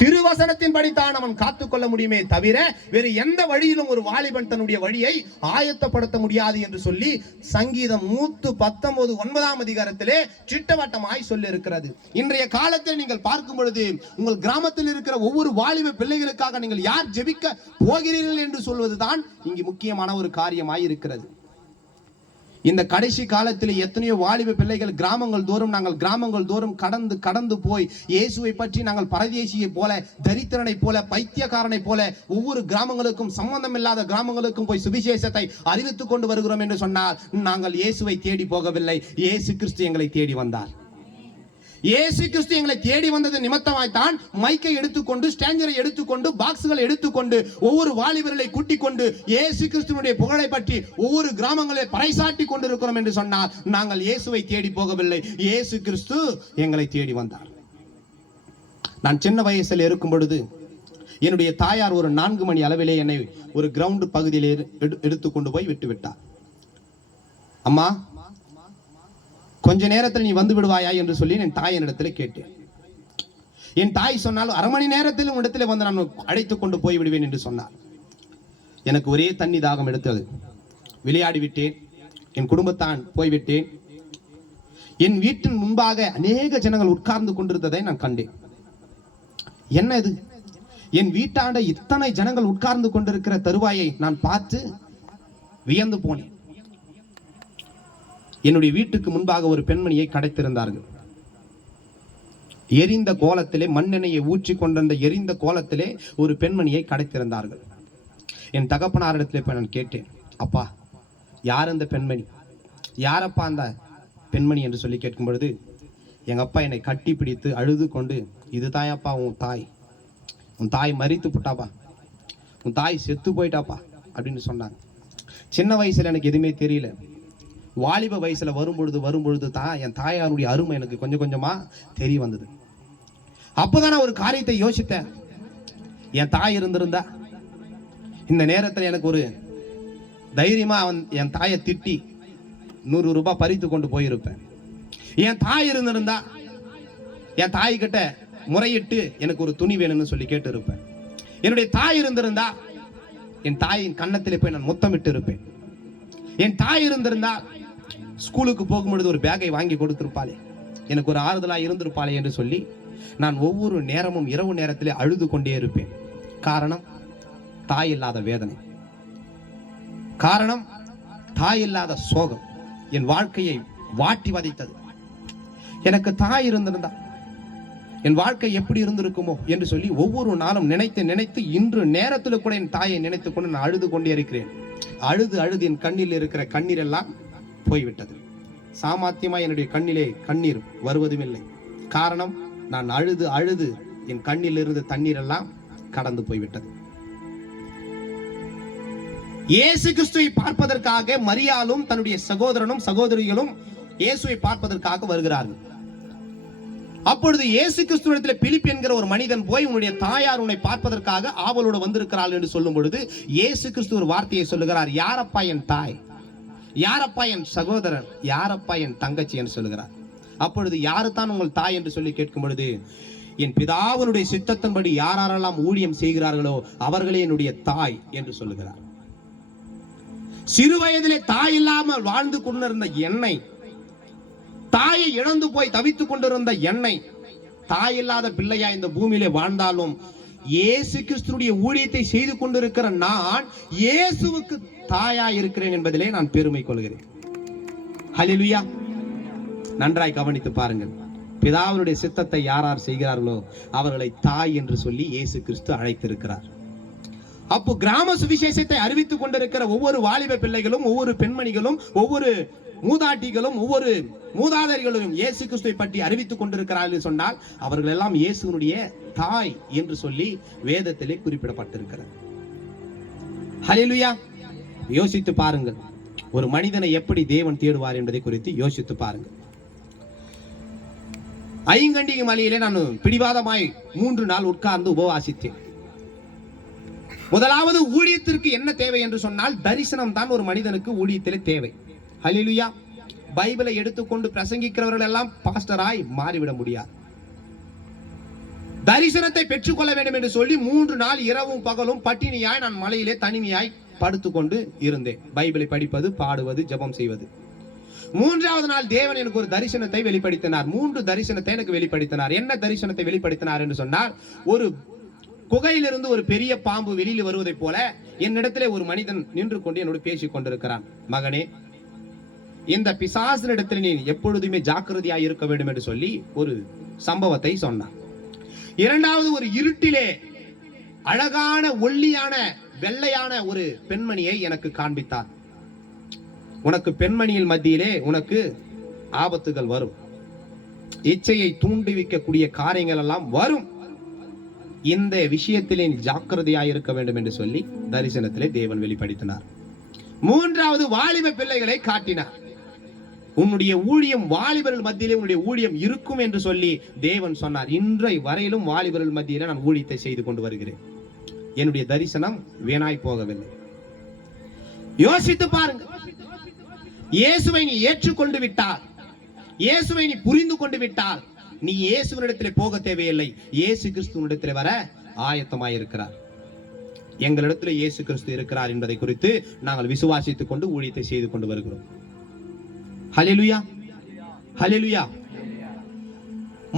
திருவசனத்தின்படி தான் அவன் காத்துக்கொள்ள முடியுமே தவிர வேறு எந்த வழியிலும் ஒரு வாலிபன் தன்னுடைய வழியை ஆயத்தப்படுத்த முடியாது என்று சொல்லி சங்கீதம் 119 9ஆம் அதிகாரத்திலே திட்டவட்டமாய் சொல்லி இருக்கிறது. இன்றைய காலத்தில் நீங்கள் பார்க்கும் பொழுது உங்கள் கிராமத்தில் இருக்கிற ஒவ்வொரு வாலிப பிள்ளைகளுக்காக நீங்கள் யார் ஜெபிக்க போகிறீர்கள் என்று சொல்வதுதான் இங்கு முக்கியமான ஒரு காரியமாய் இருக்கிறது. இந்த கடைசி காலத்தில் எத்தனையோ வாலிப பிள்ளைகள் நாங்கள் கிராமங்கள் தோறும் கடந்து போய் இயேசுவை பற்றி நாங்கள் பரதேசியை போல, தரித்திரனை போல, பைத்தியக்காரனை போல ஒவ்வொரு கிராமங்களுக்கும், சம்பந்தம் இல்லாத கிராமங்களுக்கும் போய் சுவிசேஷத்தை அறிவித்துக் கொண்டு வருகிறோம் என்று சொன்னால் நாங்கள் இயேசுவை தேடி போகவில்லை, இயேசு கிறிஸ்து எங்களை தேடி வந்தார். இயேசு கிறிஸ்து எங்களை தேடி வந்தது நிமித்தமாய்த்தான் மைக்கை எடுத்துக்கொண்டு, ஸ்டாண்டரை எடுத்துக்கொண்டு, பாக்ஸ்களை எடுத்துக்கொண்டு ஒவ்வொரு வாலிபர்களை கூட்டிக் கொண்டு இயேசு கிறிஸ்துவினுடைய புகழை பற்றி ஒவ்வொரு கிராமங்களை பறைசாட்டி கொண்டிருக்கிறோம் என்று சொன்னால் நாங்கள் இயேசுவை தேடி போகவில்லை, இயேசு கிறிஸ்து எங்களை தேடி வந்தார். நான் சின்ன வயசில் இருக்கும் பொழுது என்னுடைய தாயார் ஒரு 4 மணி அளவிலே என்னை ஒரு கிரவுண்ட் பகுதியில் எடுத்துக்கொண்டு போய் விட்டுவிட்டார். அம்மா, கொஞ்ச நேரத்தில் நீ வந்து விடுவாயா என்று சொல்லி என் தாயினிடத்தில் கேட்டேன். என் தாய் சொன்னால் 1/2 மணி நேரத்தில் உன்னிடத்தில் வந்து நான் அழைத்துக் கொண்டு போய் விடுவேன் என்று சொன்னார். எனக்கு ஒரே தண்ணி தாகம் எடுத்தது. விளையாடி விட்டேன், என் குடும்பத்தான் போய்விட்டேன். என் வீட்டின் முன்பாக அநேக ஜனங்கள் உட்கார்ந்து கொண்டிருந்ததை நான் கண்டேன். என்ன இது, என் வீட்டாண்ட இத்தனை ஜனங்கள் உட்கார்ந்து கொண்டிருக்கிற தருவாயை நான் பார்த்து வியந்து போனேன். என்னுடைய வீட்டுக்கு முன்பாக ஒரு பெண்மணியை கடைத்திருந்தார்கள். எரிந்த கோலத்திலே, மண்ணெண்ணெயை ஊற்றி கொண்டிருந்த எரிந்த கோலத்திலே ஒரு பெண்மணியை கடைத்திருந்தார்கள். என் தகப்பனாரிடத்தில் போய் நான் கேட்டேன், அப்பா யார் அந்த பெண்மணி, யாரப்பா அந்த பெண்மணி என்று சொல்லி கேட்கும் பொழுது எங்க அப்பா என்னை கட்டி பிடித்து அழுது கொண்டு, இதுதாயப்பா உன் தாய் மரித்து போட்டாப்பா, உன் தாய் செத்து போயிட்டாப்பா அப்படின்னு சொன்னாங்க. சின்ன வயசுல எனக்கு எதுவுமே தெரியல. வாலிப வயசுல வரும்பொழுது தான் என் தாயாருடைய அருமை எனக்கு கொஞ்சம் கொஞ்சமா தெரிய வந்தது. அப்போதான் ஒரு காரியத்தை யோசித்தேன். என் தாய் இருந்திருந்தா இந்த நேரத்தில் எனக்கு ஒரு தைரியமா என் தாயை திட்டி 100 ரூபாய் பறித்து கொண்டு போயிருப்பேன். என் தாய் இருந்திருந்தா என் தாய் கிட்ட முறையிட்டு எனக்கு ஒரு துணி வேணும்னு சொல்லி கேட்டு இருப்பேன். என்னுடைய தாய் இருந்திருந்தா என் தாயின் கன்னத்திலே போய் நான் முத்தமிட்டு இருப்பேன். என் தாய் இருந்திருந்தா ஸ்கூலுக்கு போகும்பொழுது ஒரு பேக்கை வாங்கி கொடுத்திருப்பாளே, எனக்கு ஒரு ஆறுதலா இருந்திருப்பாளே என்று சொல்லி நான் ஒவ்வொரு நேரமும் இரவு நேரத்திலே அழுது கொண்டே இருப்பேன். காரணம் தாய் இல்லாத வேதனை, காரணம் தாய் இல்லாத சோகம் என் வாழ்க்கையை வாட்டி வதைத்தது. எனக்கு தாய் இருந்திருந்தா என் வாழ்க்கை எப்படி இருந்திருக்குமோ என்று சொல்லி ஒவ்வொரு நாளும் நினைத்து இன்று நேரத்தில் கூட என் தாயை நினைத்துக் கொண்டு நான் அழுது கொண்டே இருக்கிறேன். அழுது என் கண்ணில் இருக்கிற கண்ணீர் எல்லாம் போய்விட்டது. சாமர்த்தியமா என்னுடைய கண்ணிலே கண்ணீர் வருவதும் இல்லை. காரணம் நான் அழுது என் கண்ணில் இருந்து தண்ணீர் எல்லாம் கடந்து போய்விட்டது. இயேசு கிறிஸ்துவை பார்ப்பதற்காக மரியாளும் தன்னுடைய சகோதரனும் சகோதரிகளும் இயேசுவை பார்ப்பதற்காக வருகிறார்கள். அப்பொழுது இயேசு கிறிஸ்துவிடத்தில் பிலிப் என்கிற ஒரு மனிதன் போய் உன்னுடைய தாயார் உன்னை பார்ப்பதற்காக ஆவலோடு வந்திருக்கிறாள் என்று சொல்லும் பொழுது இயேசு கிறிஸ்து ஒரு வார்த்தையை சொல்லுகிறார், யாரப்பா என் தாய், யாரப்பா என் சகோதரன், யாரப்பா என் தங்கச்சி என்று சொல்லுகிறார். அப்பொழுது யாரு தான் உங்கள் தாய் என்று சொல்லி கேட்கும் பொழுது என் பிதாவினுடைய சித்தத்தின்படி யாரெல்லாம் ஊழியம் செய்கிறார்களோ அவர்களே என்னுடைய தாய் என்று சொல்லுகிறார். சிறு வயதிலே தாய் இல்லாமல் வாழ்ந்து கொண்டிருந்த என்னை, தாயை இழந்து போய் தவித்துக் கொண்டிருந்த என்னை, தாய் இல்லாத பிள்ளையா இந்த பூமியிலே வாழ்ந்தாலும் இயேசு கிறிஸ்துவுடைய ஊழியத்தை செய்து கொண்டிருக்கிற நான் இயேசுவுக்கு தாயா இருக்கிறேன் என்பதிலே நான் பெருமை கொள்கிறேன். ஹல்லேலூயா. நன்றாய் கவனித்து பாருங்கள். பிதாவினுடைய சித்தத்தை யார் செய்கிறார்களோ அவர்களை தாய் என்று சொல்லி இயேசு கிறிஸ்து அழைத்திருக்கிறார். அப்போ கிராம சுவிசேஷத்தை அறிவித்துக் கொண்டிருக்கிற ஒவ்வொரு வாலிப பிள்ளைகளும், ஒவ்வொரு பெண்மணிகளும், ஒவ்வொரு மூதாட்டிகளும், ஒவ்வொரு மூதாதையர்களும் இயேசு கிறிஸ்துவை பற்றி அறிவித்துக் கொண்டிருக்கிறார்கள் சொன்னால் அவர்கள் எல்லாம் இயேசுனுடைய தாய் என்று சொல்லி வேதத்திலே குறிப்பிடப்பட்டிருக்கிறது. ஹல்லேலூயா. யோசித்து பாருங்கள், ஒரு மனிதனை எப்படி தேவன் தேடுவார் என்பதை குறித்து யோசித்து பாருங்கள். ஐங்கண்டிகை மலையிலே நான் பிடிவாதமாய் 3 நாள் உட்கார்ந்து உபவாசித்தேன். முதலாவது ஊழியத்திற்கு என்ன தேவை என்று சொன்னால் தரிசனம் தான் ஒரு மனிதனுக்கு ஊழியத்திலே தேவை. ஹல்லேலூயா. பைபிளை எடுத்துக்கொண்டு பிரசங்கிக்கிறவர்கள் எல்லாம் பாஸ்டராய் மாறிவிட முடியாது. தரிசனத்தை பெற்றுக்கொள்ள வேண்டும் என்று சொல்லி 3 நாள் இரவும் பகலும் பட்டினியாய் நான் மலையிலே தனிமையாய் படுத்துக்கொண்டு இருந்தேன். பைபிளை படிப்பது, பாடுவது, ஜெபம் செய்வது. 3வது நாள் தேவன் எனக்கு ஒரு தரிசனத்தை வெளிப்படுத்தினார். 3 தரிசனத்தை எனக்கு வெளிப்படுத்தினார். என்ன தரிசனத்தை வெளிப்படுத்தினார் என்று சொன்னால், ஒரு குகையிலிருந்து ஒரு பெரிய பாம்பு வெளியில் வருவதை போல என்னிடத்திலே ஒரு மனிதன் நின்று கொண்டு என்னோடு பேசிக் கொண்டிருக்கிறான். மகனே, இந்த பிசாசினிடத்தில் நீ எப்பொழுதுமே ஜாக்கிரதையாய் இருக்க வேண்டும் என்று சொல்லி ஒரு சம்பவத்தை சொன்னான். 2வது, ஒரு இருட்டிலே அழகான ஒல்லியான வெள்ளையான ஒரு பெண்மணியை எனக்கு காண்பித்தார். உனக்கு பெண்மணியின் மத்தியிலே உனக்கு ஆபத்துகள் வரும், இச்சையை தூண்டுவிக்கக்கூடிய காரியங்கள் எல்லாம் வரும், இந்த விஷயத்திலே நீ ஜாக்கிரதையாய் இருக்க வேண்டும் என்று சொல்லி தரிசனத்திலே தேவன் வெளிப்படுத்தினார். 3வது, வாலிப பிள்ளைகளை காட்டினார். உன்னுடைய ஊழியம் வாலிபர்கள் மத்தியிலே உன்னுடைய ஊழியம் இருக்கும் என்று சொல்லி தேவன் சொன்னார். இன்றை வரையிலும் வாலிபர்கள் மத்தியிலே நான் ஊழியத்தை செய்து கொண்டு வருகிறேன். என்னுடைய தரிசனம் வீணாய் போகவில்லை. யோசித்து பாருங்க. இயேசுவை நீ ஏற்றுக்கொண்டு விட்டால், இயேசுவை நீ புரிந்து கொண்டு விட்டால், நீ இயேசுவினிடத்திலே போக தேவையில்லை. இயேசு கிறிஸ்துவினிடத்திலே வர ஆயத்தமாயிருக்கிறார். எங்களிடத்தில் இயேசு கிறிஸ்து இருக்கிறார் என்பதை குறித்து நாங்கள் விசுவாசித்துக் கொண்டு ஊழியத்தை செய்து கொண்டு வருகிறோம். ஹல்லேலூயா, ஹல்லேலூயா.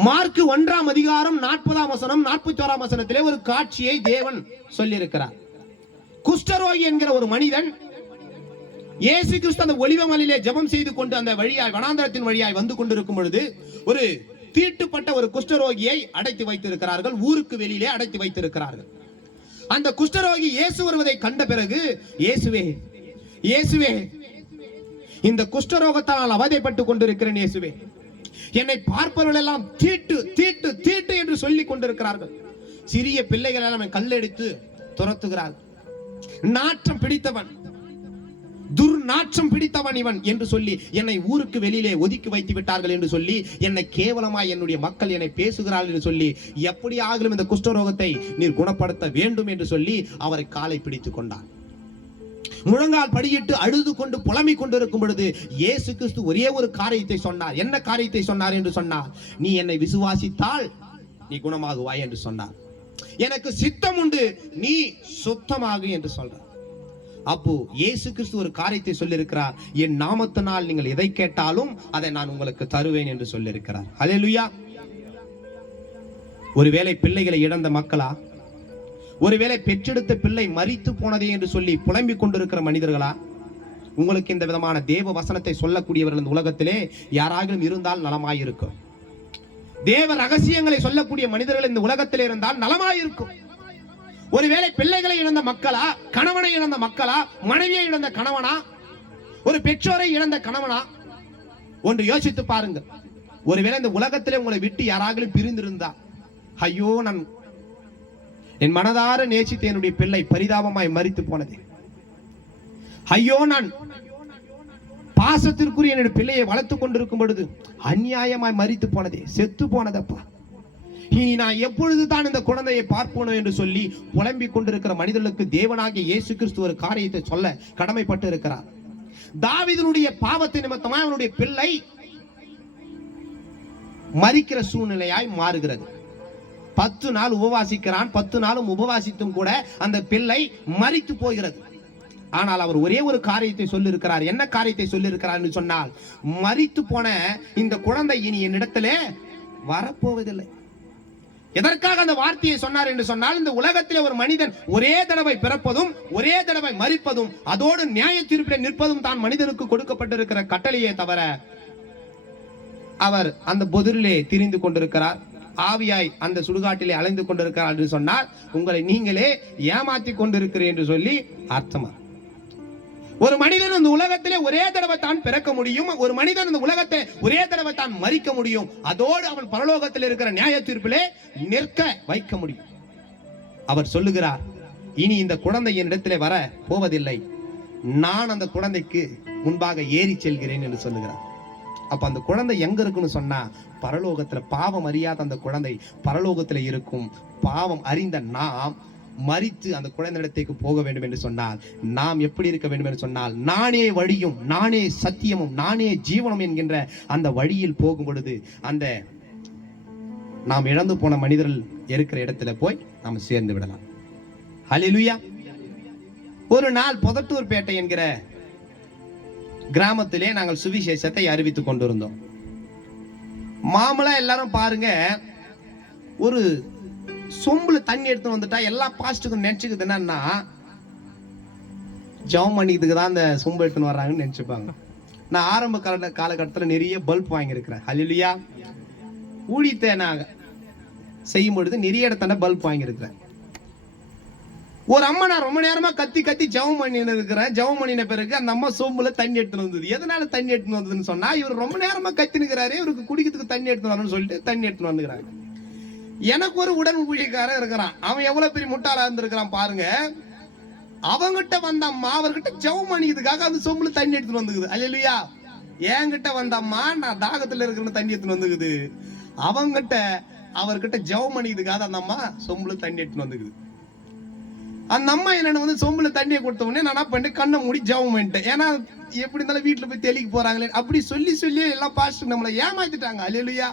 மார்க் 1ஆம் அதிகாரம் 40ஆம் வசனம் 41ஆம் வசனத்திலே ஒரு காட்சியை தேவன் சொல்லி இருக்கிறார். குஷ்டரோகி என்கிற ஒரு மனிதன் இயேசு கிறிஸ்து அந்த ஒலிவ மலையிலே ஜெபம் செய்து கொண்டு அந்த வழியாய் வனாந்தரத்தின் வழியாய் வந்து கொண்டிருக்கும் பொழுது ஒரு தீட்டுப்பட்ட ஒரு குஷ்டரோகியை அடைத்து வைத்திருக்கிறார்கள். ஊருக்கு வெளியிலே அடைத்து வைத்திருக்கிறார்கள். அந்த குஷ்டரோகி இயேசு வருவதை கண்ட பிறகு, இயேசுவே, இயேசுவே, இந்த குஷ்டரோகத்தால் அவதைப்பட்டுக் கொண்டிருக்கிறேன். இயேசுவே, என்னை பார்ப்பவர்கள் எல்லாம் தீட்டு தீட்டு தீட்டு என்று சொல்லிக் கொண்டிருக்கிறார்கள். சிறிய பிள்ளைகள் எல்லாம் கல்லெடுத்து துரத்துகிறார்கள். நாற்றம் பிடித்தவன், துர்நாற்றம் பிடித்தவன் இவன் என்று சொல்லி என்னை ஊருக்கு வெளியிலே ஒதுக்கி வைத்து விட்டார்கள் என்று சொல்லி என்னை கேவலமாய் என்னுடைய மக்கள் என்னை பேசுகிறார்கள் என்று சொல்லி, எப்படி ஆகலும் இந்த குஷ்டரோகத்தை நீர் குணப்படுத்த வேண்டும் என்று சொல்லி அவரை காலை பிடித்துக் கொண்டார். முழங்கால் படியிட்டு அழுது கொண்டு புலம்பிக் கொண்டிருக்கும் பொழுது இயேசு கிறிஸ்து ஒரே ஒரு காரியத்தை சொன்னார். என்ன காரியத்தை சொன்னார் என்று சொன்னார்? நீ என்னை விசுவாசித்தால் நீ குணமாகுவாய் என்று சொன்னார். எனக்கு சித்தம் உண்டு, நீ சுத்தமாகு என்று சொல்றார். அப்போ இயேசு கிறிஸ்து ஒரு காரியத்தை சொல்லியிருக்கிறார். என் நாமத்தினால் நீங்கள் எதை கேட்டாலும் அதை நான் உங்களுக்கு தருவேன் என்று சொல்லியிருக்கிறார். ஹல்லேலூயா. ஒருவேளை பிள்ளைகளை இழந்த மக்களா, ஒருவேளை பெற்றெடுத்த பிள்ளை மரித்து போனதே என்று சொல்லி புலம்பிக் கொண்டிருக்கிற மனிதர்களா, உங்களுக்கு இந்த விதமான தேவ வசனத்தை சொல்லக்கூடியவர்கள் இந்த உலகத்திலே யாராலும் இருந்தால் நலமாயிருக்கும். தேவ ரகசியங்களை சொல்லக்கூடிய மனிதர்கள் இந்த உலகத்திலே இருந்தால் நலமாயிருக்கும். ஒருவேளை பிள்ளைகளை இழந்த மக்களா, கணவனை இழந்த மக்களா, மனைவியை இழந்த கணவனா, ஒரு பெற்றோரை இழந்த கணவனா, ஒன்று யோசித்து பாருங்க. ஒருவேளை இந்த உலகத்திலே உங்களை விட்டு யாராலும் பிரிந்திருந்தா, ஐயோ, நான் என் மனதார நேசித்த என்னுடைய பிள்ளை பரிதாபமாய் மரித்து போனது, ஐயோ, நான் பாசத்திற்குரிய என்னுடைய பிள்ளையை வளர்த்து கொண்டிருக்கும் பொழுது அநியாயமாய் மரித்து போனதே, செத்து போனதப்பா, இனி நான் எப்பொழுது தான் இந்த குழந்தையை பார்ப்போனோ என்று சொல்லி புலம்பிக் கொண்டிருக்கிற மனிதர்களுக்கு தேவனாகிய இயேசு கிறிஸ்து ஒரு காரியத்தை சொல்ல கடமைப்பட்டு இருக்கிறார். தாவீதுனுடைய பாவத்தை நிமித்தமாய் அவனுடைய பிள்ளை மரிக்கிற சூழ்நிலையாய் மாறுகிறது. 10 நாள் உபவாசிக்கிறான். 10 நாளும் உபவாசித்தும் கூட அந்த பிள்ளை மரித்து போகிறது. ஆனால் அவர் ஒரே ஒரு காரியத்தை சொல்லியிருக்கிறார். என்ன காரியத்தை சொல்லியிருக்கிறார் என்று சொன்னால், மரித்து போன இந்த குழந்தை இனி என்னிடத்திலே வரப்போவதில்லை. எதற்காக அந்த வார்த்தையை சொன்னார் என்று சொன்னால், இந்த உலகத்திலே ஒரு மனிதன் ஒரே தடவை பிறப்பதும் ஒரே தடவை மரிப்பதும் அதோடு நியாய தீர்ப்பிலே நிற்பதும் தான் மனிதனுக்கு கொடுக்கப்பட்டிருக்கிற கட்டளையே தவிர, அவர் அந்த பொதிரிலே திரிந்து கொண்டிருக்கிறார், ஆவியாய் அந்த சுடுகாட்டிலே அலைந்து கொண்டிருக்கிறார் என்று சொன்னால் உங்களை நீங்களே ஏமாற்றி கொண்டிருக்கிறீர்கள் என்று சொல்லி அர்த்தமா? ஒரு மனிதன் இந்த உலகத்திலே ஒரே தடவை தான் பிறக்க முடியும். ஒரு மனிதன் இந்த உலகத்தை ஒரே தடவை தான் மரிக்க முடியும். அதோடு அவன் பரலோகத்தில் இருக்கிற நியாய தீர்ப்பிலே நிற்க வைக்க முடியும். அவர் சொல்லுகிறார், இனி இந்த குழந்தை என்னிடத்திலே வர போவதில்லை, நான் அந்த குழந்தைக்கு முன்பாக ஏறி செல்கிறேன் என்று சொல்லுகிறார். அப்ப அந்த குழந்தை எங்க இருக்குன்னு சொன்னா, பரலோகத்துல. பாவம் அறியாத அந்த குழந்தை பரலோகத்துல இருக்கும். பாவம் அறிந்த நாம் மரித்து அந்த குழந்தையிடத்துக்கு போக வேண்டும் என்று சொன்னால் நாம் எப்படி இருக்க வேண்டும் என்று சொன்னால், நானே வழியும் நானே சத்தியமும் நானே ஜீவனும் என்கின்ற அந்த வழியில் போகும் பொழுது அந்த நாம் இழந்து போன மனிதர்கள் இருக்கிற இடத்துல போய் நாம் சேர்ந்து விடலாம். ஹல்லேலூயா. ஒரு நாள் புதட்டூர்பேட்டை என்கிற கிராமத்திலே நாங்கள் சுவிசேஷத்தை அறிவித்துக் கொண்டிருந்தோம். மாமலா எல்லாரும் பாருங்க, ஒரு சொம்புல தண்ணி எடுத்து வந்துட்டா எல்லா பாஸ்டுக்கும் நினைச்சுக்குது என்னன்னா ஜெபம் பண்ணிக்கிறதுக்கு தான் அந்த சொம்பு எடுத்துன்னு வர்றாங்கன்னு நினைச்சுப்பாங்க. நான் ஆரம்ப காலகட்டத்தில் நிறைய பல்ப் வாங்கியிருக்கிறேன். ஹல்லேலூயா. ஊழியத்தை நான் செய்யும் பொழுது நிறைய இடத்துல பல்ப் வாங்கியிருக்கிறேன். ஒரு அம்மா நான் ரொம்ப நேரமா கத்தி கத்தி ஜெபம் பண்ணின்னு இருக்கிறேன். ஜெபம் பண்ணின பிறகு அந்த அம்மா சொம்புல தண்ணி எடுத்துன்னு வந்தது. எதனால தண்ணி எடுத்துன்னு வந்ததுன்னு சொன்னா, இவர் ரொம்ப நேரமா கத்தினுக்கிறாரு, இவருக்கு குடிக்கிறதுக்கு தண்ணி எடுத்துன்னு வரணும்னு சொல்லிட்டு தண்ணி எடுத்துன்னு வந்துக்கிறாங்க. எனக்கு ஒரு உடன் ஊழியக்காரன் இருக்கிறான். அவன் எவ்வளவு பெரிய முட்டாளா இருந்திருக்கிறான் பாருங்க. அவங்கிட்ட வந்த அம்மா அவர்கிட்ட ஜெபம் பண்ணிக்கிறதுக்காக அந்த சொம்புல தண்ணி எடுத்துன்னு வந்துக்குது. அல்லேலூயா. என்கிட்ட வந்த அம்மா நான் தாகத்துல இருக்கிற தண்ணி எடுத்துன்னு வந்துக்குது. அவங்கிட்ட அவர்கிட்ட ஜெபம் பண்ணிக்கிறதுக்காக அந்த அம்மா சொம்புல தண்ணி எடுத்துன்னு வந்துக்குது. அந்த அம்மா என்ன சொம்புல தண்ணியை கொடுத்த உடனே நான் பண்ணி கண்ணை மூடி ஜெபம் பண்ணிட்டேன். ஏன்னா எப்படி இருந்தாலும் வீட்டுல போய் தெளிக்க போறாங்களே அப்படி சொல்லி சொல்லி எல்லாம் பாஸ்டர் நம்மளை ஏமாத்திட்டாங்க. அல்லேலூயா.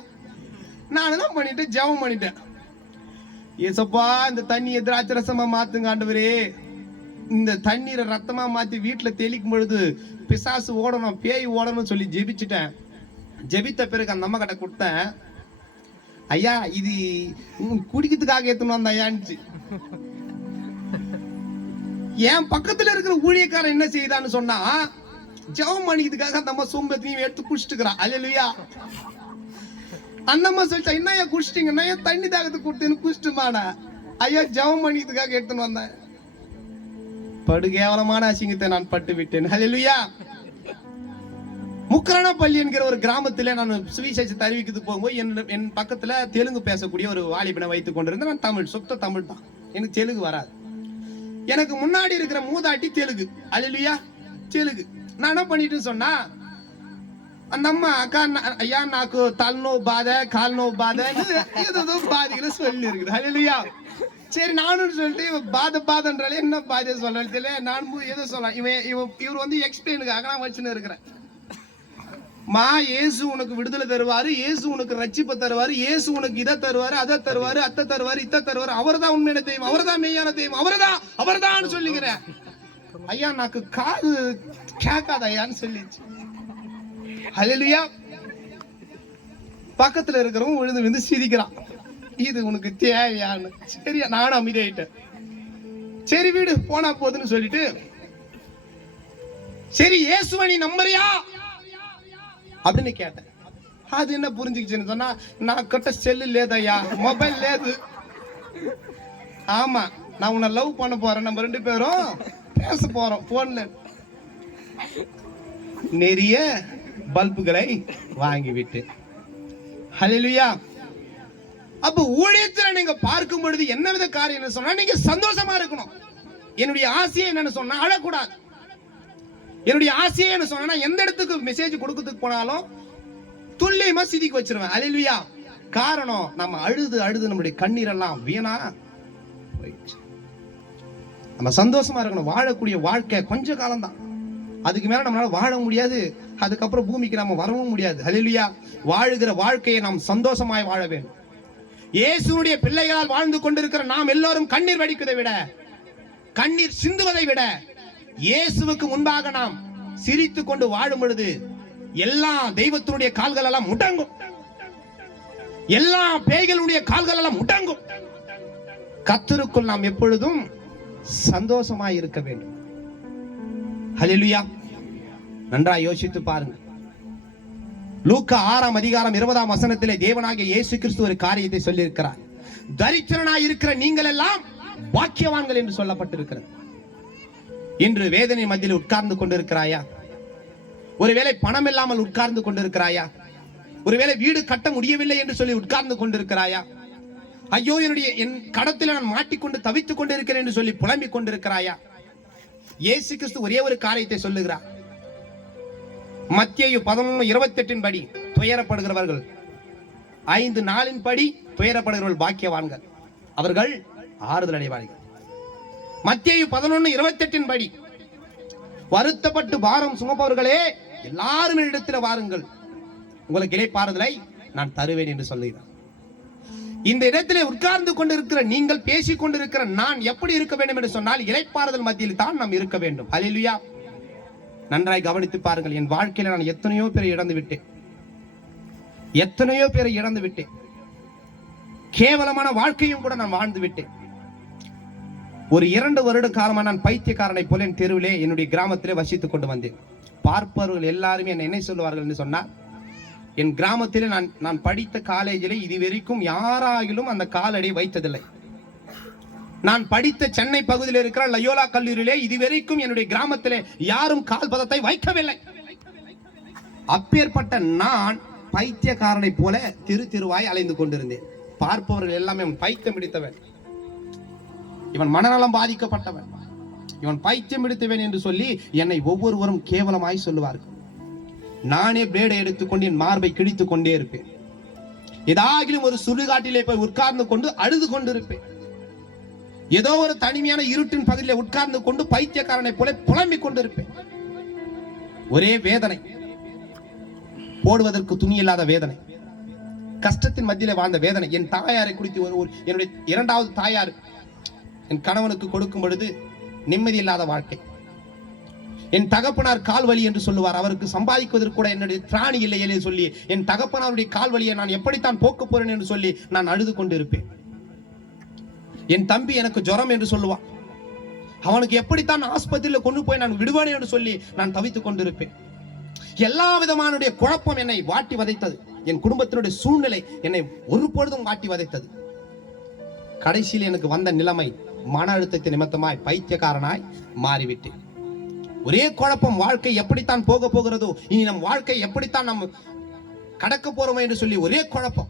நான் என்ன பண்ணிட்டேன், ஜெபம் பண்ணிட்டேன். ஏசப்பா இந்த தண்ணியை திராட்சரசமா மாத்துங்க ஆண்டவரே, இந்த தண்ணீரை ரத்தமா மாத்தி வீட்டுல தெளிக்கும் பொழுது பிசாசு ஓடணும், பேய் ஓடணும் சொல்லி ஜெபிச்சுட்டேன். ஜெபித்த பிறகு அந்த அம்மா கிட்ட கொடுத்தேன். ஐயா இது குடிக்கிறதுக்காக ஏத்தணும் அந்த ஐயான்ச்சு. என் பக்கத்துல இருக்கிற ஊழியக்காரன் என்ன செய்தான்னு சொன்னா, ஜெபம் பண்ணிக்கிறதுக்காக அந்த அம்மா சொம்பத்தையும் எடுத்து குடிச்சிட்டுக்கிறான். அல்லேலூயா. அந்த அம்மா சொல்லிட்டா, என்ன குடிச்சிட்டீங்கன்னா ஏன் தண்ணி தாகத்துக்கு கொடுத்தேன்னு குடிச்சிட்டுமானா. ஐயா ஜெபம் பண்ணிக்கிறதுக்காக எடுத்துன்னு வந்தேன். படு கேவலமான அசிங்கத்தை நான் பட்டு விட்டேன். அல்லேலூயா. முக்கரணப்பள்ளி என்கிற ஒரு கிராமத்துல நான் சுவிசேஷத்தை அறிவிக்கிறது போகும்போது என் பக்கத்துல தெலுங்கு பேசக்கூடிய ஒரு வாலிபனை வைத்துக் கொண்டிருந்தேன். நான் தமிழ், சுத்த தமிழ் தான், எனக்கு தெலுங்கு வராது. எனக்கு முன்னாடி இருக்கிற மூதாட்டி தெலுங்கு. அல்லேலூயா. தெலுங்கு. நான் என்ன பண்ணிட்டு சொன்னா, அந்த அம்மா அக்கா ஐயா நாக்கு தல்நோ பாத கால்நோ பாத ஏதோ பாதிகளை சொல்லி இருக்குது. அல்லேலூயா. சரி நானும் சொல்லிட்டு இவன் பாதன்றாலே என்ன பாதிய சொல்றேன்னு தெரியல, நான் எதோ சொல்லலாம். இவர் வந்து எக்ஸ்பிளைனுக்காக நான் வச்சுன்னு இருக்கிறேன். மா இயேசு உனக்கு விடுதலை தருவாரு, இயேசு உனக்கு ரட்சிப்பை தருவாரு, இயேசு உனக்கு இதை தருவாரு, அதை தருவாரு, அத்தை தருவாரு, இத்தை தருவாரு, அவர்தான் உண்மையான தெய்வம், அவர்தான் மெய்யான தெய்வம், அவர்தான் சொல்லிக்கிறேன். ஐயா நாக்கு காது கேட்காத ஐயான்னு சொல்லிச்சு. அல்லேலூயா. பக்கத்துல இருக்கிறவங்க விழுந்து விழுந்து சிரிக்கிறான். இது உனக்கு தேவையான்னு. சரியா நானும் அமைதியாயிட்டேன். சரி வீடு போனா போதுன்னு சொல்லிட்டு, சரி இயேசுவை நீ நம்புறியா அப்படின்னு கேட்டேன். அது என்ன புரிஞ்சுக்கிச்சுன்னு சொன்னா, நான் கிட்ட செல்லு லேதையா, மொபைல் லேது. ஆமா நான் உன்னை லவ் பண்ண போறேன், நம்ம 2 பேரும் பேச போறோம் போன்ல. நிறைய பல்புகளை வாங்கிவிட்டு. ஹல்லேலூயா. அப்ப ஊழியத்துல நீங்க பார்க்கும் பொழுது என்ன வித காரியம் என்ன சொன்னா, நீங்க சந்தோஷமா இருக்கணும். என்னுடைய ஆசையை என்னன்னு சொன்னா அழக்கூடாது. என்னுடைய ஆசையை என்ன சொன்னா, எந்த இடத்துக்கு மெசேஜ் கொடுக்கிறதுக்கு போனாலும் துல்லியமா சிதிக்கு வச்சிருவேன். அல்லேலூயா. காரணம் நம்ம அழுது நம்முடைய கண்ணீரெல்லாம் வீணா போயிடுச்சு. நம்ம சந்தோஷமா இருக்கணும். வாழக்கூடிய வாழ்க்கை கொஞ்ச காலம் தான், அதுக்கு மேல நம்மளால வாழ முடியாது. அதுக்கப்புறம் பூமிக்கு நாம வரவும் முடியாது. அல்லேலூயா. வாழுகிற வாழ்க்கையை நாம் சந்தோஷமாய் வாழ வேண்டும். இயேசுவுடைய பிள்ளைகளால் வாழ்ந்து கொண்டிருக்கிற நாம் எல்லோரும் கண்ணீர் வடிப்பதை விட, கண்ணீர் சிந்துவதை விட, இயேசுவுக்கு முன்பாக நாம் சிரித்துக் கொண்டு வாழும் பொழுது எல்லா தெய்வத்தினுடைய கால்கள் எல்லாம் முடங்கும், எல்லா பேய்களுடைய கால்கள் எல்லாம் முடங்கும். கர்த்தருக்குள் நாம் எப்பொழுதும் சந்தோஷமாய் இருக்க வேண்டும். ஹல்லேலூயா. நன்றாய் யோசித்து பாருங்க. லூக்கா 6ஆம் அதிகாரம் 20ஆம் வசனத்திலே தேவனாகிய இயேசு கிறிஸ்து ஒரு காரியத்தை சொல்லி இருக்கிறார். தரித்திரனாய் இருக்கிற நீங்கள் எல்லாம் பாக்கியவான்கள் என்று சொல்லப்பட்டிருக்கிறது. இன்று வேதனை மத்தியில் உட்கார்ந்து கொண்டிருக்கிறாயா? ஒருவேளை பணம் இல்லாமல் உட்கார்ந்து கொண்டிருக்கிறாயா? ஒருவேளை வீடு கட்ட முடியவில்லை என்று சொல்லி உட்கார்ந்து கொண்டிருக்கிறாயா? ஐயோ என் கடத்தில் நான் மாட்டிக்கொண்டு தவித்துக் கொண்டிருக்கிறேன் என்று சொல்லி புலம்பிக் கொண்டிருக்கிறாயா? இயேசு கிறிஸ்து ஒரே ஒரு காரியத்தை சொல்லுகிறார். மத்தேயு 11:28 படி துயரப்படுகிறவர்கள் 5:4 படி துயரப்படுகிறவர்கள் பாக்கியவான்கள், அவர்கள் ஆறுதல் அடைவார்கள். மத்தேயு 11:28 படி வருத்தப்பட்டு பாரம் சுமப்பவர்களே எல்லாரும் இடத்துல வாருங்கள், உங்களுக்கு இளைப்பாறுதலை நான் தருவேன் என்று சொல்லுகிறார். இந்த இடத்திலே உட்கார்ந்து கொண்டிருக்கிற நீங்கள், பேசிக் கொண்டிருக்கிற நான் எப்படி இருக்க வேண்டும் என்று சொன்னால், இளைப்பாறுதல் மத்தியில் தான் நாம் இருக்க வேண்டும். ஹல்லேலூயா. நன்றாய் கவனித்து பாருங்கள். என் வாழ்க்கையில நான் எத்தனையோ பேரை இழந்து விட்டேன், எத்தனையோ பேரை இழந்து விட்டேன். கேவலமான வாழ்க்கையும் கூட நான் வாழ்ந்து விட்டேன். ஒரு 2 வருட காலமா நான் பைத்தியக்காரனை போல என் தெருவிலே, என்னுடைய கிராமத்திலே வசித்துக் கொண்டு வந்தேன். பார்ப்பவர்கள் எல்லாருமே என்ன சொல்லுவார்கள் என்று சொன்னால், என் கிராமத்திலே நான் படித்த காலேஜிலே இதுவரைக்கும் யாராகிலும் அந்த காலடி வைத்ததில்லை. நான் படித்த சென்னை பகுதியில் இருக்கிற லயோலா கல்லூரியிலே இதுவரைக்கும் என்னுடைய கிராமத்திலே யாரும் கால் பதத்தை வைக்கவில்லை. அப்பேற்பட்ட நான் பைத்தியக்காரனை போல திருவாய் அலைந்து கொண்டிருந்தேன். பார்ப்பவர்கள் எல்லாமே பைத்தியம் பிடித்தவன், இவன் மனநலம் பாதிக்கப்பட்டவன், இவன் பைத்தியம் பிடித்தவன் என்று சொல்லி என்னை ஒவ்வொருவரும் கேவலமாய் சொல்லுவார்கள். நானே பிளேடை எடுத்துக்கொண்டு என் மார்பை கிழித்துக் கொண்டே இருப்பேன். ஏதாகிலும் ஒரு சுடுகாட்டிலே போய் உட்கார்ந்து கொண்டு அழுது கொண்டிருப்பேன். ஏதோ ஒரு தனிமையான இருட்டின் பகுதியில் உட்கார்ந்து கொண்டு பைத்தியக்காரனை போல புலம்பிக் கொண்டிருப்பேன். ஒரே வேதனை, போடுவதற்கு துணி இல்லாத வேதனை, கஷ்டத்தின் மத்தியிலே வாழ்ந்த வேதனை. என் தாயாரை குறித்து என்னுடைய 2வது தாயார் என் கணவனுக்கு கொடுக்கும் பொழுது நிம்மதி இல்லாத வாழ்க்கை. என் தகப்பனார் கால் வலி என்று சொல்லுவார். அவருக்கு சம்பாதிக்குவதற்கு கூட என்னுடைய திராணி இல்லை சொல்லி என் தகப்பனாருடைய கால் வலியை நான் எப்படித்தான் போக்க போறேன் என்று சொல்லி நான் அழுது கொண்டிருப்பேன். என் தம்பி எனக்கு ஜுரம் என்று சொல்லுவான். அவனுக்கு எப்படித்தான் ஆஸ்பத்திரியில் கொண்டு போய் நான் விடுவானே என்று சொல்லி நான் தவித்துக் கொண்டிருப்பேன். எல்லா விதமான குழப்பம் என்னை வாட்டி வதைத்தது. என் குடும்பத்தினுடைய சூழ்நிலை என்னை ஒருபொழுதும் வாட்டி வதைத்தது. கடைசியில் எனக்கு வந்த நிலைமை, மன அழுத்தத்தின் நிமித்தமாய் பைத்தியக்காரனாய் மாறிவிட்டேன். ஒரே குழப்பம். வாழ்க்கை எப்படித்தான் போக போகிறதோ, இனி நம் வாழ்க்கை எப்படித்தான் நம்ம கடக்க போறோமோ என்று சொல்லி ஒரே குழப்பம்.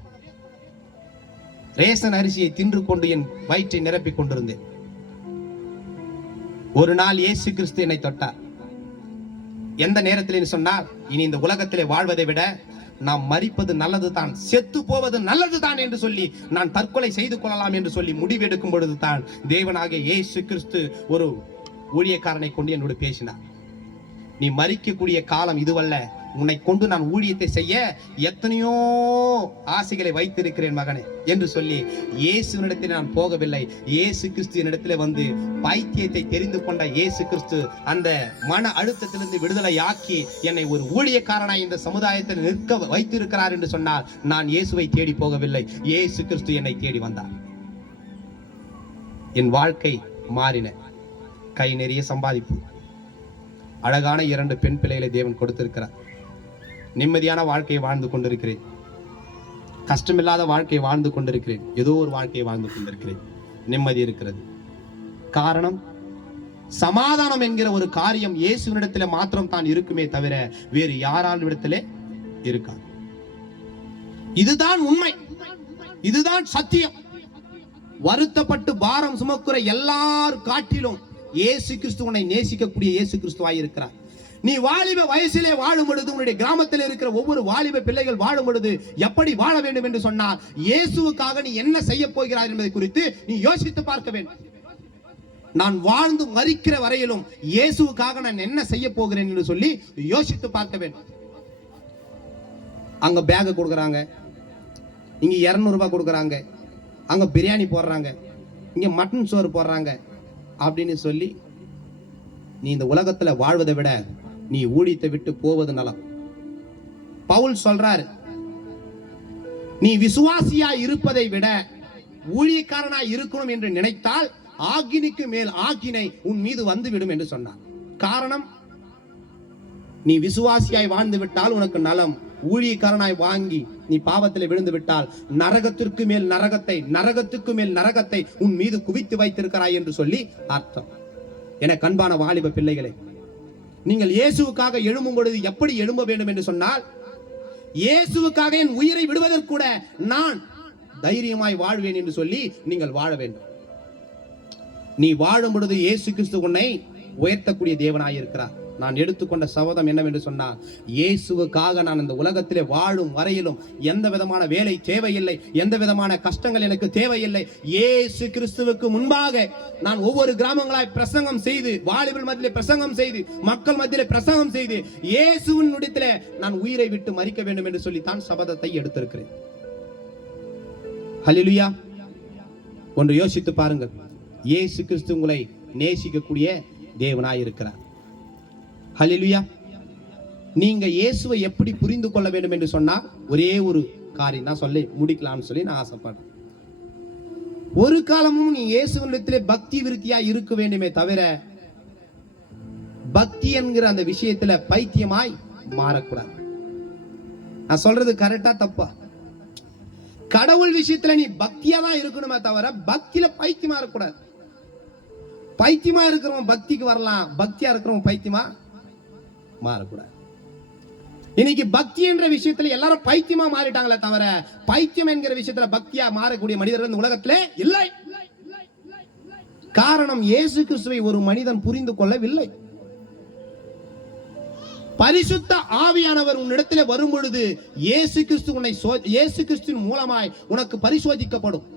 ரேஷன் அரிசியை தின்று கொண்டு என் வயிற்றை நிரப்பிக் கொண்டிருந்தேன். ஒரு நாள் இயேசு கிறிஸ்து என்னை தொட்டார். எந்த நேரத்தில் சொன்னார், இனி இந்த உலகத்திலே வாழ்வதை விட நாம் மரிப்பது நல்லதுதான், செத்து போவது நல்லதுதான் என்று சொல்லி நான் தற்கொலை செய்து கொள்ளலாம் என்று சொல்லி முடிவெடுக்கும் பொழுது தான் தேவனாகிய இயேசு கிறிஸ்து ஒரு ஊழியக்காரனை கொண்டு என்னோடு பேசினார். நீ மரிக்கக்கூடிய காலம் இதுவல்ல, உன்னை கொண்டு நான் ஊழியத்தை செய்ய எத்தனையோ ஆசைகளை வைத்திருக்கிறேன் மகனே என்று சொல்லி இயேசுவினிடத்தில் நான் போகவில்லை. இயேசு கிறிஸ்து என்னிடத்தில் வந்து பைத்தியத்தை தெரிந்து கொண்ட இயேசு கிறிஸ்து அந்த மன அழுத்தத்திலிருந்து விடுதலை ஆக்கி என்னை ஒரு ஊழியக்காரனாய் இந்த சமுதாயத்தில் நிற்க வைத்திருக்கிறார் என்று சொன்னால், நான் இயேசுவை தேடி போகவில்லை, இயேசு கிறிஸ்து என்னை தேடி வந்தார். என் வாழ்க்கை மாறின. கை நிறைய சம்பாதிப்பு, அழகான 2 பெண் பிள்ளைகளை தேவன் கொடுத்திருக்கிறார். நிம்மதியான வாழ்க்கையை வாழ்ந்து கொண்டிருக்கிறேன். கஷ்டமில்லாத வாழ்க்கையை வாழ்ந்து கொண்டிருக்கிறேன். ஏதோ ஒரு வாழ்க்கையை வாழ்ந்து கொண்டிருக்கிறேன். நிம்மதி இருக்கிறது. காரணம், சமாதானம் என்கிற ஒரு காரியம் இயேசுவினிடத்திலே மாத்திரம் தான் இருக்குமே தவிர வேறு யாரால் இடத்திலே இருக்காது. இதுதான் உண்மை, இதுதான் சத்தியம். வருத்தப்பட்டு பாரம் சுமக்கிற எல்லார் காட்டிலும் இயேசு கிறிஸ்து உன்னை நேசிக்கக்கூடிய இயேசு கிறிஸ்துவாய் இருக்கிறார். நீ வாலிப வயசிலே வாழும் பொழுது, உன்னுடைய கிராமத்தில் இருக்கிற ஒவ்வொரு வாலிப பிள்ளைகள் வாழும் பொழுது எப்படி வாழ வேண்டும் என்று சொன்னால், இயேசுவுக்காக நீ என்ன செய்ய போகிறாய் என்பதை குறித்து நீ யோசித்து பார்க்க வேண்டும். நான் வாழ்ந்து மரிக்கிற வரையிலும் இயேசுவுக்காக நான் என்ன செய்ய போகிறேன் என்று சொல்லி யோசித்து பார்க்க வேண்டும். அங்க பேக் கொடுக்கறாங்க, இங்க 200 ரூபாய் கொடுக்கறாங்க, அங்க பிரியாணி போடுறாங்க, இங்க மட்டன் சோறு போடுறாங்க அப்படின்னு சொல்லி நீ இந்த உலகத்துல வாழ்வதை விட நீ ஊழியத்தை விட்டு போவது நலம். பவுல் சொல்றாரு, நீ விசுவாசியா இருப்பதை விட ஊழியக்காரனாய் இருக்கணும் என்று நினைத்தால் ஆக்கினிக்கு மேல் ஆக்கினை உன் மீது வந்துவிடும் என்று சொன்னார். காரணம், நீ விசுவாசியாய் வாழ்ந்து விட்டால் உனக்கு நலம். ஊழியக்காரனாய் வாங்கி நீ பாவத்தில் விழுந்து விட்டால் நரகத்திற்கு மேல் நரகத்தை, நரகத்துக்கு மேல் நரகத்தை உன் மீது குவித்து வைத்திருக்கிறாய் என்று சொல்லி அர்த்தம். என கண்பான வாலிப பிள்ளைகளை, நீங்கள் இயேசுவுக்காக எழும்பும் பொழுது எப்படி எழும்ப வேண்டும் என்று சொன்னால், இயேசுவுக்காக என் உயிரை விடுவதற்கு கூட நான் தைரியமாய் வாழ்வேன் என்று சொல்லி நீங்கள் வாழ வேண்டும். நீ வாழும் பொழுது இயேசு கிறிஸ்து உன்னை உயர்த்தக்கூடிய தேவனாய் இருக்கிறார். நான் எடுத்துக்கொண்ட சபதம் என்னவென்று சொன்னால், இயேசுவுக்காக நான் இந்த உலகத்திலே வாழும் வரையிலும் எந்த விதமான வேலை தேவையில்லை, எந்த விதமான கஷ்டங்கள் எனக்கு தேவையில்லை. இயேசு கிறிஸ்துவுக்கு முன்பாக நான் ஒவ்வொரு கிராமங்களாய் பிரசங்கம் செய்து, வாலிபர் மத்தியிலே பிரசங்கம் செய்து, மக்கள் மத்தியிலே பிரசங்கம் செய்து, இயேசுவின் இடத்திலே நான் உயிரை விட்டு மரிக்க வேண்டும் என்று சொல்லித்தான் சபதத்தை எடுத்திருக்கிறேன். ஹல்லேலூயா. ஒன்று யோசித்து பாருங்கள். இயேசு கிறிஸ்து உங்களை நேசிக்கக்கூடிய தேவனாய் இருக்கிறார். ஹல்லேலூயா. நீங்க இயேசுவை எப்படி புரிந்து கொள்ள வேண்டும் என்று சொன்னால் ஒரே ஒரு காரியம் தான் சொல்லி முடிக்கலாம்னு சொல்லி நான் ஆசைப்படுறேன். ஒரு காலமும் நீ இயேசுவிடத்திலே பக்தி விருத்தியா இருக்க வேண்டுமே தவிர பக்தி என்கிற அந்த விஷயத்துல பைத்தியமாய் மாறக்கூடாது. நான் சொல்றது கரெக்டா தப்பா? கடவுள் விஷயத்துல நீ பக்தியா தான் இருக்கணுமே தவிர பக்தியில பைத்தியமா இருக்கக்கூடாது. பைத்தியமா இருக்கிறவன் பக்திக்கு வரலாம், பக்தியா இருக்கிறவன் பைத்தியமா மாறக்கூடாது. இன்னைக்கு பக்தி என்ற விஷயத்துல எல்லாரும் பைத்தியமா மாறிட்டாங்களே தவிர பைத்தியம் என்கிற விஷயத்துல பக்தியா மாறக்கூடிய மனிதர்கள் இந்த உலகத்திலே இல்லை. காரணம், இயேசு கிறிஸ்துவை ஒரு மனிதன் புரிந்து கொள்ளவில்லை. பரிசுத்த ஆவியானவர் உன்னிடத்திலே வரும் பொழுது இயேசு கிறிஸ்துவின் மூலமாய் உனக்கு பரிசோதிக்கப்படும்.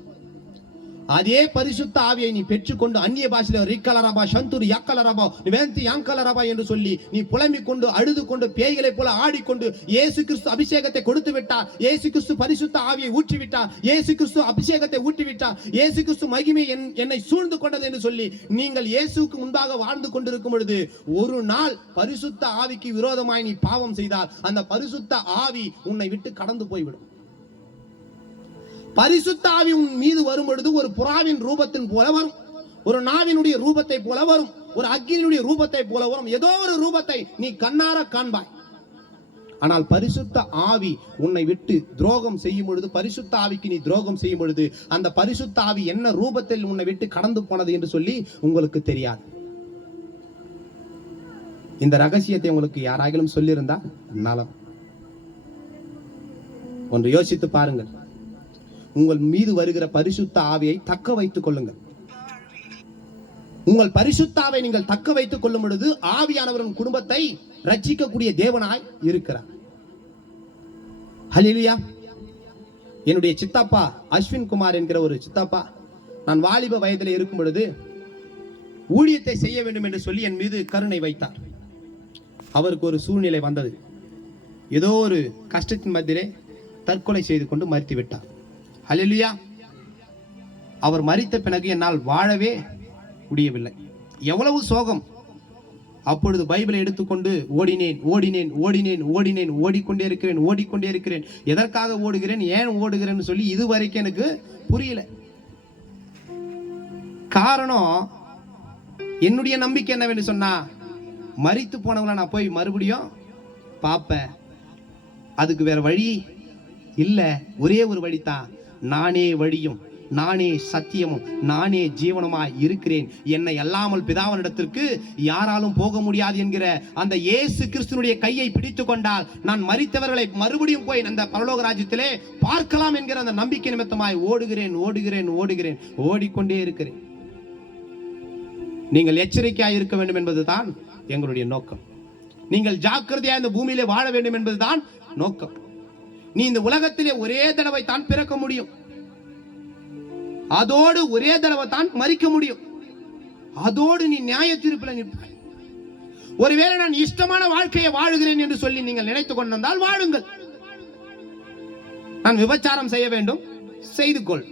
அதே பரிசுத்த ஆவியை நீ பெற்றுக்கொண்டு அந்நிய பாஷையில ரிக்கலரபா சந்துரு யக்கலரபா வேந்தி யாங்கலரபா என்று சொல்லி நீ புலம்பிக் கொண்டு அழுது கொண்டு பேய்களை போல ஆடிக்கொண்டு இயேசு கிறிஸ்து அபிஷேகத்தை கொடுத்து விட்டார், இயேசு கிறிஸ்து பரிசுத்த ஆவியை ஊற்றி விட்டார், இயேசு கிறிஸ்து அபிஷேகத்தை ஊற்றி விட்டார், இயேசு கிறிஸ்து மகிமை என்னை சூழ்ந்து கொண்டது என்று சொல்லி நீங்கள் இயேசுவுக்கு முன்பாக வாழ்ந்து கொண்டிருக்கும் பொழுது ஒரு நாள் பரிசுத்த ஆவிக்கு விரோதமாய் நீ பாவம் செய்தால் அந்த பரிசுத்த ஆவி உன்னை விட்டு கடந்து போய்விடும். பரிசுத்த ஆவி உன் மீது வரும் பொழுது ஒரு புறாவின் ரூபத்தின் போல வரும், ஒரு நாவினுடைய ரூபத்தை போல வரும், ஒரு அக்கினியுடைய ரூபத்தை போல வரும். ஏதோ ஒரு ரூபத்தை நீ கண்ணார காண்பாய். ஆனால் பரிசுத்த ஆவி உன்னை விட்டு துரோகம் செய்யும் பொழுது, பரிசுத்த ஆவிக்கு நீ துரோகம் செய்யும் பொழுது அந்த பரிசுத்த ஆவி என்ன ரூபத்தில் உன்னை விட்டு கடந்து போனது என்று சொல்லி உங்களுக்கு தெரியாது. இந்த ரகசியத்தை உங்களுக்கு யாராகிலும் சொல்லியிருந்தா நலம். ஒன்று யோசித்து பாருங்கள். உங்கள் மீது வருகிற பரிசுத்த ஆவியை தக்க வைத்துக் கொள்ளுங்கள். உங்கள் பரிசுத்தாவை நீங்கள் தக்க வைத்துக் கொள்ளும் பொழுது ஆவியானவரின் குடும்பத்தை ரட்சிக்கக்கூடிய தேவனாய் இருக்கிறார். ஹல்லேலூயா. என்னுடைய சித்தப்பா அஸ்வின் குமார் என்கிற ஒரு சித்தப்பா, நான் வாலிப வயதில் இருக்கும் பொழுது ஊழியத்தை செய்ய வேண்டும் என்று சொல்லி என் மீது கருணை வைத்தார். அவருக்கு ஒரு சூழ்நிலை வந்தது. ஏதோ ஒரு கஷ்டத்தின் மத்தியிலே தற்கொலை செய்து கொண்டு மரித்து விட்டார். ஹல்லேலூயா. அவர் மரித்த பிறகு என்னால் வாழவே முடியவில்லை. எவ்வளவு சோகம். அப்பொழுது பைபிளை எடுத்துக்கொண்டு ஓடினேன் ஓடினேன் ஓடினேன் ஓடினேன் ஓடிக்கொண்டே இருக்கிறேன். எதற்காக ஓடுகிறேன், ஏன் ஓடுகிறேன்னு சொல்லி இதுவரைக்கும் எனக்கு புரியல. காரணம், என்னுடைய நம்பிக்கை என்னவென்று சொன்னா, மரித்து போனவங்களை நான் போய் மறுபடியும் பார்ப்பேன். அதுக்கு வேற வழி இல்லை. ஒரே ஒரு வழிதான், நானே வழியும் நானே சத்தியமும் நானே ஜீவனுமாய் இருக்கிறேன், என்னை அல்லாமல் பிதாவினிடத்திற்கு யாராலும் போக முடியாது என்கிற அந்த இயேசு கிறிஸ்துவினுடைய கையை பிடித்துக் கொண்டால் நான் மரித்தவர்களை மறுபடியும் போய் அந்த பரலோக ராஜ்யத்திலே பார்க்கலாம் என்கிற அந்த நம்பிக்கை நிமித்தமாய் ஓடுகிறேன் ஓடிக்கொண்டே இருக்கிறேன். நீங்கள் எச்சரிக்கையாய் இருக்க வேண்டும் என்பதுதான் எங்களுடைய நோக்கம். நீங்கள் ஜாக்கிரதையா இந்த பூமியிலே வாழ வேண்டும் என்பதுதான் நோக்கம். நீ இந்த உலகத்திலே ஒரே தடவை தான் பிறக்க முடியும், அதோடு ஒரே தடவை தான் மரிக்க முடியும், அதோடு நீ நியாய தீர்ப்பில் நிற்பாய். ஒருவேளை நான் இஷ்டமான வாழ்க்கையை வாழுகிறேன் என்று சொல்லி நீங்கள் நினைத்துக் கொண்டிருந்தால் வாழுங்கள். நான் விபச்சாரம் செய்ய வேண்டும், செய்து கொள்.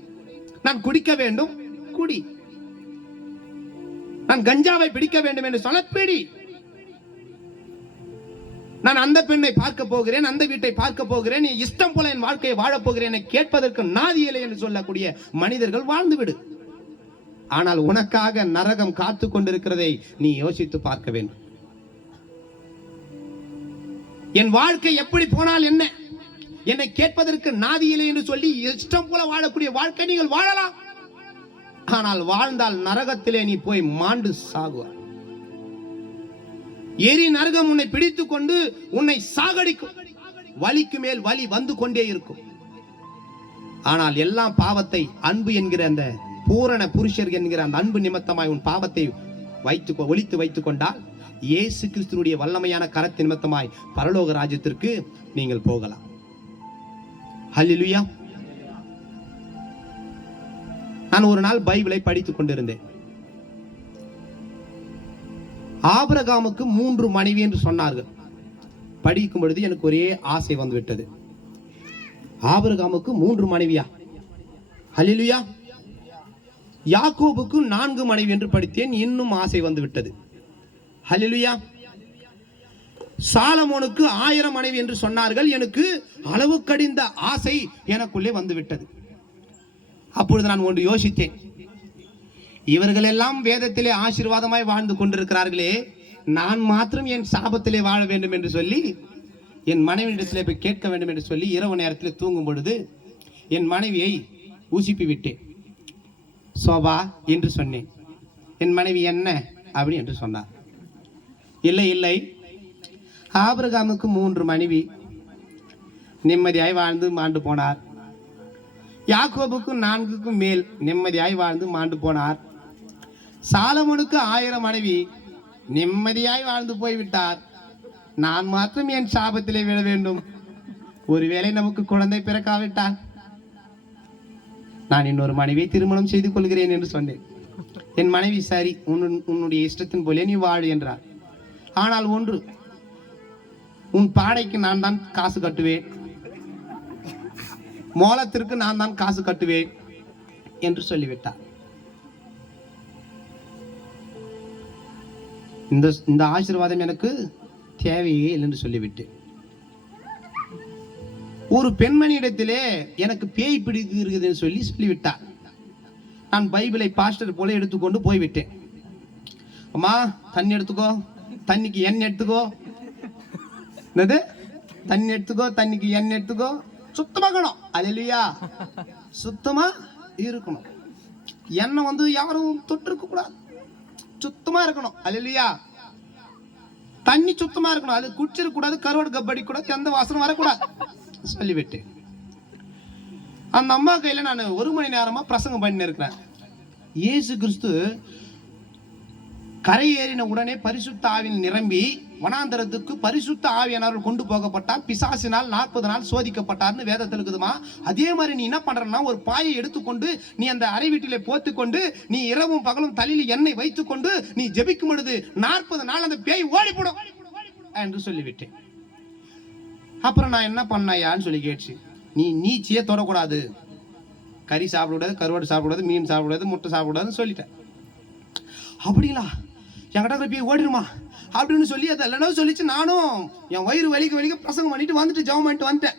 நான் குடிக்க வேண்டும், குடி. நான் கஞ்சாவை பிடிக்க வேண்டும் என்று சொல்ல பிடி. நான் அந்த பெண்ணை பார்க்க போகிறேன், அந்த வீட்டை பார்க்க போகிறேன், இஷ்டம் போல என் வாழ்க்கையை வாழப் போகிறேன் கேட்பதற்கு நாதியில்லை என்று சொல்லக்கூடிய மனிதர்கள் வாழ்ந்துவிடு. ஆனால் உனக்காக நரகம் காத்து கொண்டிருக்கிறதை நீ யோசித்து பார்க்க வேண்டும். என் வாழ்க்கை எப்படி போனால் என்ன, என்னை கேட்பதற்கு நாதியில்லை என்று சொல்லி இஷ்டம் போல வாழக்கூடிய வாழ்க்கை நீங்கள் வாழலாம். ஆனால் வாழ்ந்தால் நரகத்திலே நீ போய் மாண்டு சாகுவார். எரி நரகம் உன்னை பிடித்துக் கொண்டு உன்னை சாகடிக்கும். வலிக்கு மேல் வலி வந்து கொண்டே இருக்கும். ஆனால் எல்லாம் பாவத்தை அன்பு என்கிற அந்த பூரண புருஷர் என்கிற அந்த அன்பு நிமித்தமாய் உன் பாவத்தை ஒழித்து வைத்துக் கொண்டால் இயேசு கிறிஸ்துவினுடைய வல்லமையான கரத்தின் நிமித்தமாய் பரலோக ராஜ்யத்திற்கு நீங்கள் போகலாம். ஹல்லேலூயா. நான் ஒரு நாள் பைபிளை படித்துக் கொண்டிருந்தேன். ஆபிரகாமுக்கு 3 மனைவி என்று சொன்னார்கள். படிக்கும் பொழுது எனக்கு ஒரே ஆசை வந்து விட்டது. ஆபிரகாமுக்கு 3 மனைவியா? ஹல்லேலூயா. யாக்கோபுக்கு 4 மனைவி என்று படித்தேன், இன்னும் ஆசை வந்து விட்டது. ஹல்லேலூயா. சாலமோனுக்கு 1000 மனைவி என்று சொன்னார்கள், எனக்கு அளவு கடிந்த ஆசை எனக்குள்ளே வந்து விட்டது. அப்பொழுது நான் ஒன்று யோசித்தேன், இவர்கள் எல்லாம் வேதத்திலே ஆசீர்வாதமாய் வாழ்ந்து கொண்டிருக்கிறார்களே, நான் மாத்திரம் என் சாபத்திலே வாழ வேண்டும் என்று சொல்லி என் மனைவியிடத்திலே போய் கேட்க வேண்டும் என்று சொல்லி இரவு நேரத்தில் தூங்கும் பொழுது என் மனைவியை ஊசிப்பி விட்டேன். சோபா என்று சொன்னேன். என் மனைவி என்ன அப்படி என்று சொன்னார். இல்லை இல்லை, ஆபிரகாமுக்கு 3 மனைவி, நிம்மதியாய் வாழ்ந்து மாண்டு போனார். யாக்கோபுக்கு 4க்கும் மேல் நிம்மதியாய் வாழ்ந்து மாண்டு போனார். சாலமோனுக்கு 1000 மனைவி, நிம்மதியாய் வாழ்ந்து போய்விட்டார். நான் மாத்திரம் என் சாபத்திலே விழ வேண்டும். ஒருவேளை நமக்கு குழந்தை பிறக்காவிட்டால் நான் இன்னொரு மனைவியை திருமணம் செய்து கொள்கிறேன் என்று சொன்னேன். என் மனைவி சரி, உன்னுடைய இஷ்டத்தின் போலே நீ வாழு என்றார். ஆனால் ஒன்று, உன் பாடைக்கு நான் தான் காசு கட்டுவேன், மோளத்திற்கு நான் தான் காசு கட்டுவேன் என்று சொல்லிவிட்டார். இந்த ஆசீர்வாதம் எனக்கு தேவையே இல்லை என்று சொல்லிவிட்டு, ஒரு பெண்மணியிடத்திலே எனக்கு பேய் பிடிக்கிறது சொல்லிவிட்டார். நான் பைபிளை பாஸ்டர் போல எடுத்துக்கொண்டு போய்விட்டேன். அம்மா தண்ணி எடுத்துக்கோ, தண்ணிக்கு எண்ணெய் எடுத்துக்கோ, என்னது தண்ணி எடுத்துக்கோ, தண்ணிக்கு எண்ணெய் எடுத்துக்கோ, சுத்தமா இருக்கணும். அல்லேலூயா. சுத்தமா இருக்கணும். எண்ணெய் வந்து யாரும் தொட்டு இருக்க கூடாது, சுத்தமா இருக்கணும். அல்லேலூயா. தண்ணி சுத்தமா இருக்கணும், அது குடிச்சிருக்க கூடாது, கருவாடு கப்படி கூடாது, எந்த வாசனம் வரக்கூடாது சொல்லிவிட்டு அந்த அம்மா கையில நான் 1 மணி நேரமா பிரசங்கம் பண்ணி இருக்கிறேன். இயேசு கிறிஸ்து கரை ஏறின உடனே பரிசுத்த ஆவியில் நிரம்பி வனாந்தரத்துக்கு பரிசுத்த ஆவியானவர் கொண்டு போகப்பட்டார், பிசாசினால் 40 நாள் சோதிக்கப்பட்டார்னு வேதத்தில் இருக்குதுமா. அதே மாதிரி நீ என்ன பண்றன்னா, ஒரு பாயை எடுத்துக்கொண்டு நீ அந்த அறை வீட்டிலே போத்துக்கொண்டு நீ இரவும் பகலும் தலையில எண்ணெய் வைத்துக்கொண்டு நீ ஜெபிக்கும் பொழுது 40 நாள் அந்த பேய் ஓடிப்படும் என்று சொல்லிவிட்டேன். அப்புறம் நான் என்ன பண்ணாயான்னு சொல்லி கேட்டுச்சு. நீ நீச்சியே தொடக்கூடாது, கறி சாப்பிடக்கூடாது, கருவாடு சாப்பிடக்கூடாது, மீன் சாப்பிடக்கூடாது, முட்டை சாப்பிடக்கூடாதுன்னு சொல்லிட்டேன். அப்படிங்களா, என்கிட்ட போய் ஓடிடுமா அப்படின்னு சொல்லி அதை எல்லாம் சொல்லிச்சு. நானும் என் வயிறு வலிக்க பிரசங்கம் பண்ணிட்டு வந்துட்டு ஜெபம் பண்ணிட்டு வந்துட்டேன்.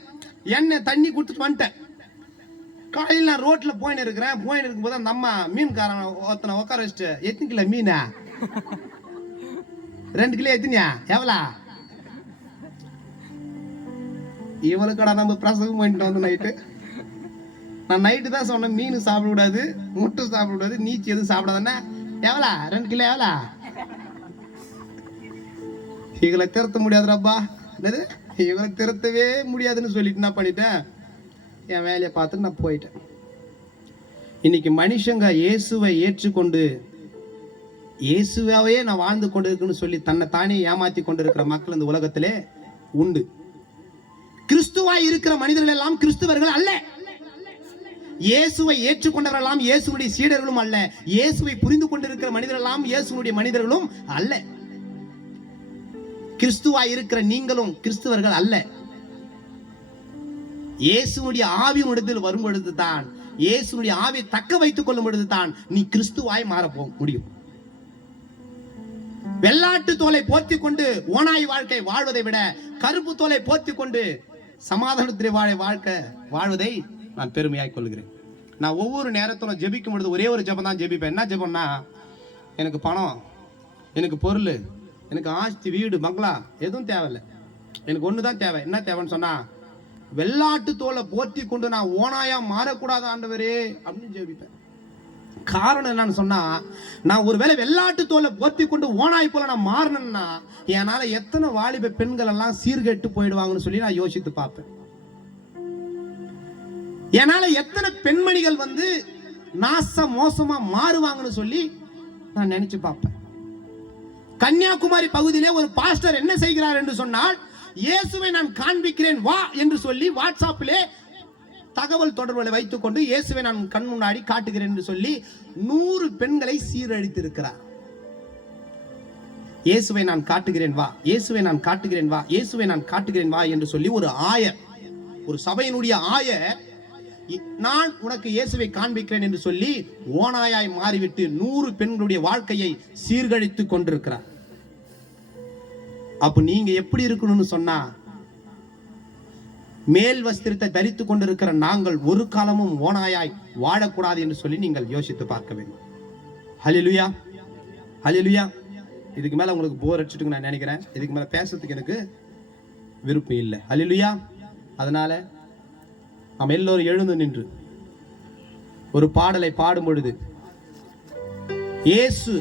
எண்ணெய் தண்ணி கொடுத்துட்டு வந்துட்டேன். காலையில் நான் ரோட்டில் போயின்னு இருக்கும்போது அந்த அம்மா மீன்காரன் ஒருத்தனை உட்கார வச்சுட்டு, எத்தனை கிலோ மீனா? 2 கிலோ எத்தனையா? எவ்வளோ? இவளுக்கடா நம்ம பிரசங்கம் பண்ணிட்டு வந்து நைட்டு. நான் நைட்டு தான் சொன்னேன், மீன் சாப்பிடக்கூடாது, முட்டை சாப்பிடக்கூடாது, நீச்சி எதுவும் சாப்பிடாதுன்னா எவ்வளோ? 2 கிலோ எவ்வளோ? இவங்களை திருத்த முடியாதுடாப்பா. என்னது, இவங்களை திருத்தவே முடியாதுன்னு சொல்லிட்டு என்ன பண்ணிட்டேன், என் வேலையை பார்த்துட்டு நான் போயிட்டேன். இன்னைக்கு மனுஷங்க இயேசுவை ஏற்றுக்கொண்டு இயேசுவாவே நான் வாழ்ந்து கொண்டு இருக்குன்னு சொல்லி தன்னை தானே ஏமாத்தி கொண்டு இருக்கிற மக்கள் இந்த உலகத்திலே உண்டு. கிறிஸ்துவாய் இருக்கிற மனிதர்கள் எல்லாம் கிறிஸ்துவர்கள் அல்ல. இயேசுவை ஏற்றுக்கொண்டவர்கள் எல்லாம் இயேசுடைய சீடர்களும் அல்ல. இயேசுவை புரிந்து கொண்டிருக்கிற மனிதர்கள் எல்லாம் இயேசுடைய மனிதர்களும் அல்ல. கிறிஸ்துவாய் இருக்கிற நீங்களும் கிறிஸ்துவர்கள் அல்ல. இயேசுடைய ஆவி உன்னிடத்தில் வரும் பொழுதுதான், இயேசுடைய ஆவியை தக்க வைத்துக் கொள்ளும் பொழுதுதான் நீ கிறிஸ்துவாய் மாற முடியும். வெள்ளாட்டு தோலை போர்த்தி கொண்டு ஓனாய் வாழ்க்கை வாழ்வதை விட கருப்பு தோலை போர்த்தி கொண்டு சமாதானத்திலே வாழ்வதை நான் பெருமையாய் கொள்கிறேன். நான் ஒவ்வொரு நேரத்திலும் ஜெபிக்கும் பொழுது ஒரே ஒரு ஜெபம் தான் ஜெபிப்பேன். என்ன ஜெபம்னா, எனக்கு பணம், எனக்கு பொருள், எனக்கு ஆஸ்தி, வீடு, பங்களா எதுவும் தேவையில்லை, எனக்கு ஒண்ணுதான் தேவை. என்ன தேவைன்னு சொன்னா, வெள்ளாட்டு தோலை போர்த்தி கொண்டு நான் ஓனாயா மாறக்கூடாது ஆண்டவரே அப்படின்னு ஜெபிப்பேன். காரணம் என்னன்னு சொன்னா, நான் ஒருவேளை வெள்ளாட்டு தோலை போர்த்தி கொண்டு ஓனாய் போல நான் மாறினேன்னா என்னால எத்தனை வாலிப பெண்கள் எல்லாம் சீர்கெட்டு போயிடுவாங்கன்னு சொல்லி நான் யோசித்து பார்ப்பேன். என்னால எத்தனை பெண்மணிகள் வந்து மோசமா மாறுவாங்கன்னு சொல்லி நான் நினைச்சு பார்ப்பேன். கன்னியாகுமரி பகுதியிலே ஒரு பாஸ்டர் என்ன செய்கிறார் என்று சொன்னால், இயேசுவை நான் காண்பிக்கிறேன் வா என்று சொல்லி வாட்ஸ்அப்பிலே தகவல் தொடர்புகளை வைத்துக் கொண்டு இயேசுவை நான் கண் முன்னாடி காட்டுகிறேன் என்று சொல்லி 100 பெண்களை சீரழித்திருக்கிறார். இயேசுவை நான் காட்டுகிறேன் வா, இயேசுவை நான் காட்டுகிறேன் வா, இயேசுவை நான் காட்டுகிறேன் வா என்று சொல்லி ஒரு சபையினுடைய நான் உனக்கு இயேசுவை காண்பிக்கிறேன் என்று சொல்லி ஓநாயாய் மாறிவிட்டு 100 பெண்களுடைய வாழ்க்கையை சீர்கழித்து கொண்டிருக்கிறார். அப்ப நீங்க எப்படி இருக்கணும்னு சொன்னா, மேல் வஸ்திரத்தை தரித்து கொண்டிருக்கிற நாங்கள் ஒரு காலமும் ஓநாயாய் வாழக்கூடாது என்று சொல்லி நீங்கள் யோசித்து பார்க்க வேண்டும். ஹல்லேலூயா, ஹல்லேலூயா. இதுக்கு மேல உங்களுக்கு போர் அடிச்சுட்டு நான் நினைக்கிறேன். இதுக்கு மேல பேசுறதுக்கு எனக்கு விருப்பம் இல்லை. ஹல்லேலூயா. அதனால நாம் எல்லோரும் எழுந்து நின்று ஒரு பாடலை பாடும் பொழுது, இயேசு